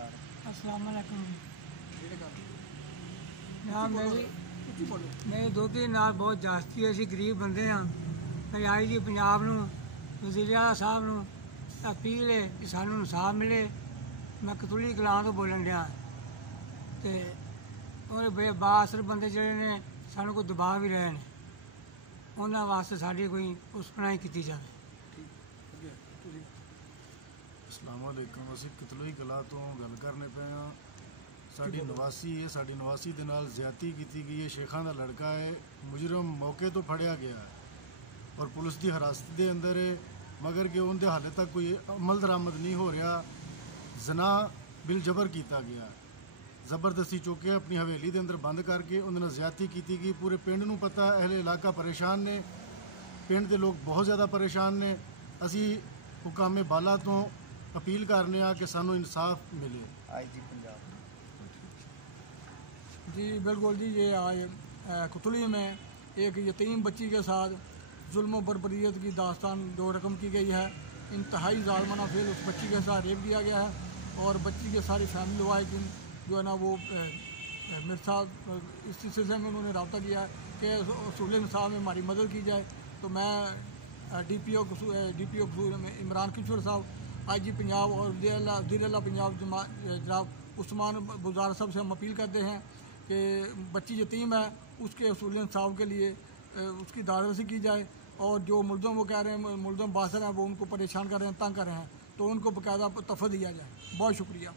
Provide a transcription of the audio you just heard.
सरकार। अस्सलाम वालेकुम। मेरे दोती नाल बहुत जास्ती है, असीं गरीब बंदे हाँ। मेरी आई जी पंजाब नूं वज़ीर आला साहब नूं अपील है कि सानूं इंसाफ मिले। मैं कतूली कलां तो बोलन दिया ते बाअसर बंदे जिहड़े ने सानूं कोई दबा भी रहे हैं, उन्हां वास्ते साडी कोई उसपनाही कीती जाए। अस्सलाम वालेकुम। ਅਸੀਂ ਕਤਲੋਈ ਕਲਾ ਤੋਂ ਗੱਲ ਕਰਨੇ ਪਏ ਹਾਂ। ਸਾਡੀ ਨਿਵਾਸੀ ਹੈ, ਸਾਡੀ ਨਿਵਾਸੀ ਦੇ ਨਾਲ ਜ਼ਿਆਦਤੀ ਕੀਤੀ ਗਈ ਹੈ। ਸ਼ੇਖਾਂ ਦਾ ਲੜਕਾ ਹੈ, ਮੁਜਰਮ ਮੌਕੇ ਤੋਂ ਫੜਿਆ ਗਿਆ ਔਰ ਪੁਲਿਸ ਦੀ ਹਿਰਾਸਤ ਦੇ ਅੰਦਰ ਹੈ, ਮਗਰ ਕਿ ਉਹਦੇ ਹਾਲੇ ਤੱਕ ਕੋਈ ਅਮਲ ਦਰਾਮਦ ਨਹੀਂ ਹੋ ਰਿਹਾ। ਜ਼ਨਾ ਬਿਲ ਜਬਰ ਕੀਤਾ ਗਿਆ, ਜ਼ਬਰਦਸਤੀ ਚੁੱਕ ਕੇ ਆਪਣੀ ਹਵੇਲੀ ਦੇ ਅੰਦਰ ਬੰਦ ਕਰਕੇ ਉਹਦੇ ਨਾਲ ਜ਼ਿਆਦਤੀ ਕੀਤੀ ਗਈ। ਪੂਰੇ ਪਿੰਡ ਨੂੰ ਪਤਾ, ਅਹਿਲੇ ਇਲਾਕਾ ਪਰੇਸ਼ਾਨ ਨੇ, ਪਿੰਡ ਦੇ ਲੋਕ ਬਹੁਤ ਜ਼ਿਆਦਾ ਪਰੇਸ਼ਾਨ ਨੇ। ਅਸੀਂ ਹੁਕਾਮੇ ਬਾਲਾ ਤੋਂ अपील करने कि सानू इंसाफ मिले। IG पंजाब जी बिल्कुल जी, ये आज कतुली में एक यतीम बच्ची के साथ जुल्म बर्बरियत की दास्तान जो रकम की गई है। इंतहाई ज़ालिमाना फेल उस बच्ची के साथ रेप किया गया है और बच्ची के सारी फैमिली वाले जो है ना वो मेरे साथ इस सिलसिले में उन्होंने रब्ता किया है कि उसूल इंसाफ में हमारी मदद की जाए। तो मैं DPO इमरान किशोर साहब, IG पंजाब और वज़ीर आला पंजाब जनाब उस्मान बुज़ार साहब से हम अपील करते हैं कि बच्ची यतीम है, उसके उसूल इंसाफ के लिए उसकी दारसी की जाए। और जो मुलज़म वो कह रहे हैं, मुलज़म बासर हैं, वो उनको परेशान कर रहे हैं, तंग कर रहे हैं, तो उनको बाकायदा तोहफ़ा दिया जाए। बहुत शुक्रिया।